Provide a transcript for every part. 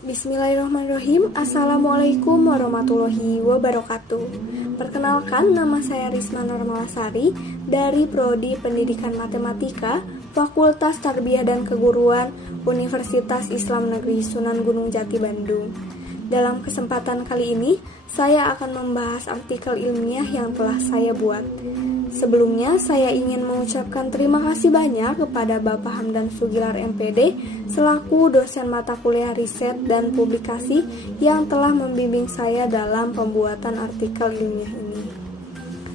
Bismillahirrahmanirrahim. Assalamualaikum warahmatullahi wabarakatuh. Perkenalkan, nama saya Risma Normalasari dari Prodi Pendidikan Matematika, Fakultas Tarbiyah dan Keguruan, Universitas Islam Negeri Sunan Gunung Jati, Bandung. Dalam kesempatan kali ini, saya akan membahas artikel ilmiah yang telah saya buat. Sebelumnya, saya ingin mengucapkan terima kasih banyak kepada Bapak Hamdan Sugilar MPD selaku dosen mata kuliah riset dan publikasi yang telah membimbing saya dalam pembuatan artikel ilmiah ini.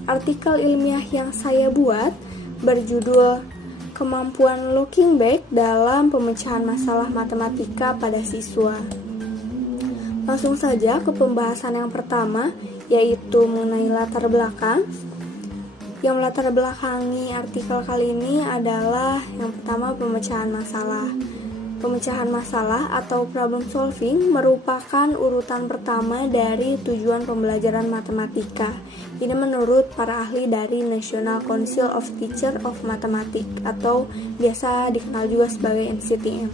Artikel ilmiah yang saya buat berjudul Kemampuan Looking Back dalam Pemecahan Masalah Matematika pada Siswa. Langsung saja ke pembahasan yang pertama, yaitu mengenai latar belakang. Yang melatar belakangi artikel kali ini adalah yang pertama, pemecahan masalah. Pemecahan masalah atau problem solving merupakan urutan pertama dari tujuan pembelajaran matematika. Ini menurut para ahli dari National Council of Teachers of Mathematics atau biasa dikenal juga sebagai NCTM.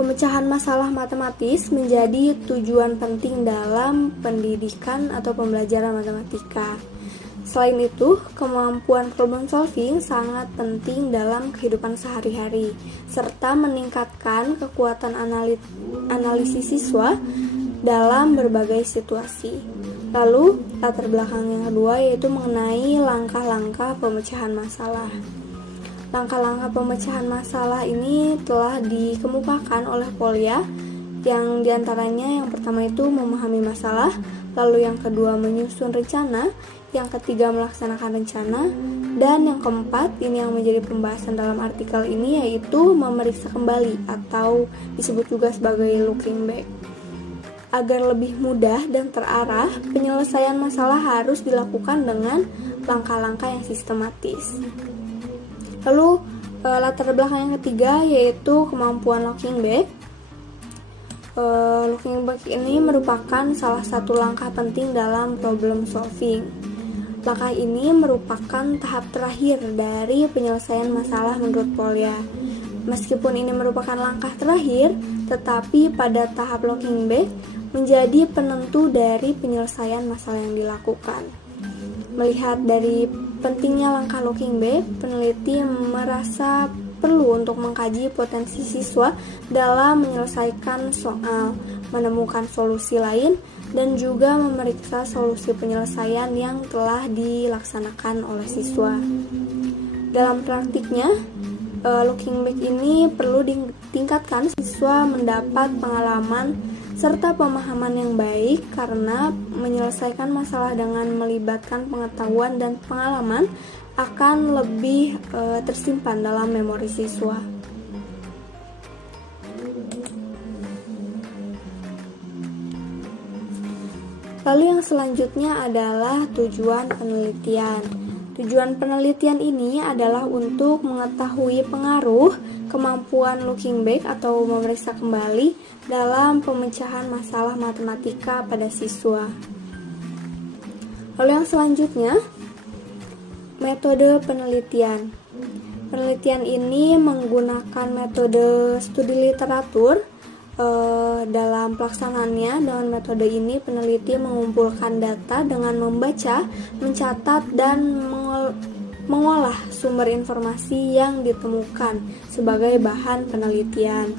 Pemecahan masalah matematis menjadi tujuan penting dalam pendidikan atau pembelajaran matematika. Selain itu, kemampuan problem solving sangat penting dalam kehidupan sehari-hari, serta meningkatkan kekuatan analisis siswa dalam berbagai situasi. Lalu, latar belakang yang kedua yaitu mengenai langkah-langkah pemecahan masalah. Langkah-langkah pemecahan masalah ini telah dikemukakan oleh Polya, yang diantaranya yang pertama itu memahami masalah, lalu yang kedua menyusun rencana, yang ketiga melaksanakan rencana, dan yang keempat, ini yang menjadi pembahasan dalam artikel ini, yaitu memeriksa kembali atau disebut juga sebagai looking back. Agar lebih mudah dan terarah, penyelesaian masalah harus dilakukan dengan langkah-langkah yang sistematis. Lalu latar belakang yang ketiga yaitu kemampuan looking back. Looking back ini merupakan salah satu langkah penting dalam problem solving. Langkah ini merupakan tahap terakhir dari penyelesaian masalah menurut Polya. Meskipun ini merupakan langkah terakhir, tetapi pada tahap looking back menjadi penentu dari penyelesaian masalah yang dilakukan. Melihat dari pentingnya langkah looking back, peneliti merasa perlu untuk mengkaji potensi siswa dalam menyelesaikan soal, menemukan solusi lain, dan juga memeriksa solusi penyelesaian yang telah dilaksanakan oleh siswa. Dalam praktiknya, looking back ini perlu ditingkatkan siswa mendapat pengalaman serta pemahaman yang baik karena menyelesaikan masalah dengan melibatkan pengetahuan dan pengalaman akan lebih tersimpan dalam memori siswa. Lalu yang selanjutnya adalah tujuan penelitian. Tujuan penelitian ini adalah untuk mengetahui pengaruh kemampuan looking back atau memeriksa kembali dalam pemecahan masalah matematika pada siswa. Lalu yang selanjutnya, metode penelitian. Penelitian ini menggunakan metode studi literatur. Dalam pelaksanaannya, dengan metode ini peneliti mengumpulkan data dengan membaca, mencatat, dan mengolah sumber informasi yang ditemukan sebagai bahan penelitian.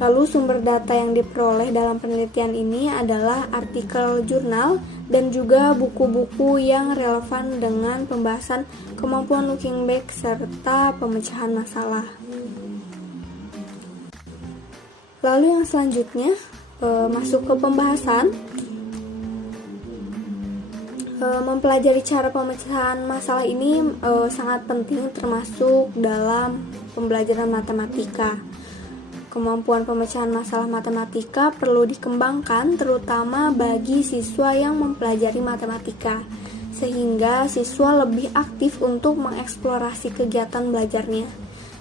Lalu sumber data yang diperoleh dalam penelitian ini adalah artikel jurnal dan juga buku-buku yang relevan dengan pembahasan kemampuan looking back serta pemecahan masalah. Lalu yang selanjutnya masuk ke pembahasan mempelajari cara pemecahan masalah ini sangat penting termasuk dalam pembelajaran matematika. Kemampuan pemecahan masalah matematika perlu dikembangkan terutama bagi siswa yang mempelajari matematika sehingga siswa lebih aktif untuk mengeksplorasi kegiatan belajarnya.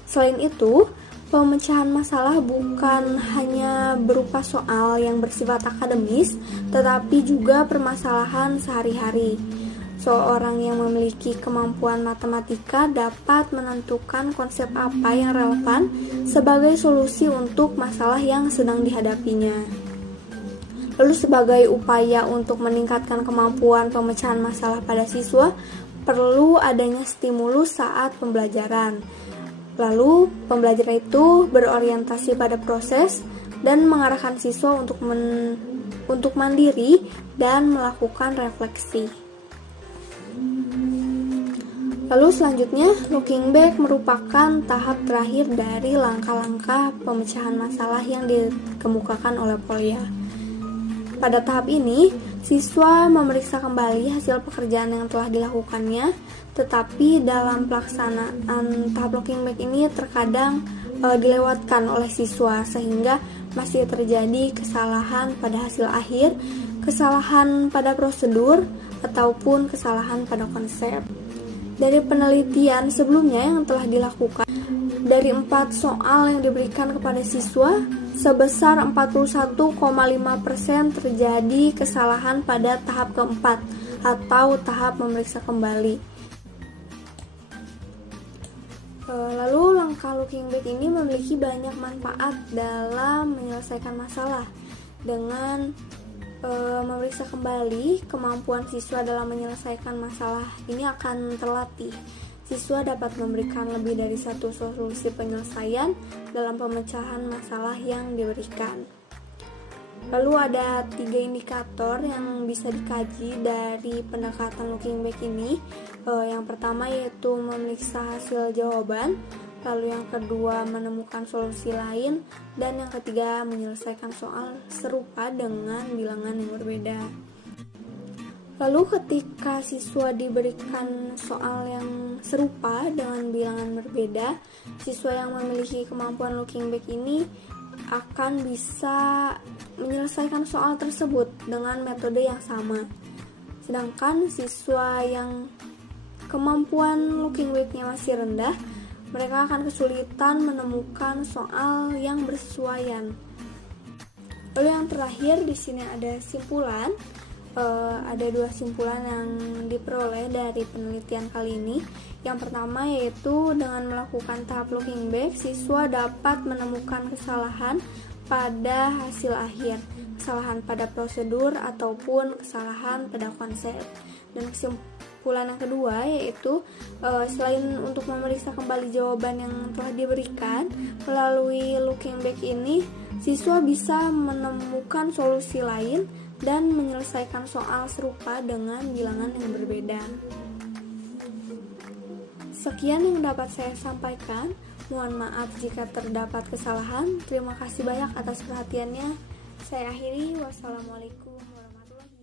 Selain itu, pemecahan masalah bukan hanya berupa soal yang bersifat akademis, tetapi juga permasalahan sehari-hari. Seorang yang memiliki kemampuan matematika dapat menentukan konsep apa yang relevan sebagai solusi untuk masalah yang sedang dihadapinya. Lalu sebagai upaya untuk meningkatkan kemampuan pemecahan masalah pada siswa, perlu adanya stimulus saat pembelajaran. Lalu pembelajaran itu berorientasi pada proses dan mengarahkan siswa untuk mandiri dan melakukan refleksi. Lalu selanjutnya, looking back merupakan tahap terakhir dari langkah-langkah pemecahan masalah yang dikemukakan oleh Polya. Pada tahap ini, siswa memeriksa kembali hasil pekerjaan yang telah dilakukannya, tetapi dalam pelaksanaan tahap looking back ini terkadang dilewatkan oleh siswa sehingga masih terjadi kesalahan pada hasil akhir, kesalahan pada prosedur, ataupun kesalahan pada konsep. Dari penelitian sebelumnya yang telah dilakukan, dari 4 soal yang diberikan kepada siswa, sebesar 41,5% terjadi kesalahan pada tahap keempat atau tahap memeriksa kembali. Lalu langkah looking back ini memiliki banyak manfaat dalam menyelesaikan masalah. Dengan memeriksa kembali, kemampuan siswa dalam menyelesaikan masalah ini akan terlatih. Siswa dapat memberikan lebih dari satu solusi penyelesaian dalam pemecahan masalah yang diberikan. Lalu ada 3 indikator yang bisa dikaji dari pendekatan looking back ini. Yang pertama yaitu memeriksa hasil jawaban, lalu yang kedua menemukan solusi lain, dan yang ketiga menyelesaikan soal serupa dengan bilangan yang berbeda. Lalu ketika siswa diberikan soal yang serupa dengan bilangan berbeda, siswa yang memiliki kemampuan looking back ini akan bisa menyelesaikan soal tersebut dengan metode yang sama. Sedangkan siswa yang kemampuan looking back-nya masih rendah, mereka akan kesulitan menemukan soal yang bersesuaian. Lalu yang terakhir di sini ada simpulan. Ada 2 simpulan yang diperoleh dari penelitian kali ini. Yang pertama yaitu dengan melakukan tahap looking back, siswa dapat menemukan kesalahan pada hasil akhir, kesalahan pada prosedur ataupun kesalahan pada konsep. Dan kesimpulan yang kedua yaitu selain untuk memeriksa kembali jawaban yang telah diberikan melalui looking back ini, siswa bisa menemukan solusi lain dan menyelesaikan soal serupa dengan bilangan yang berbeda. Sekian yang dapat saya sampaikan. Mohon maaf jika terdapat kesalahan. Terima kasih banyak atas perhatiannya. Saya akhiri. Wassalamualaikum warahmatullahi wabarakatuh.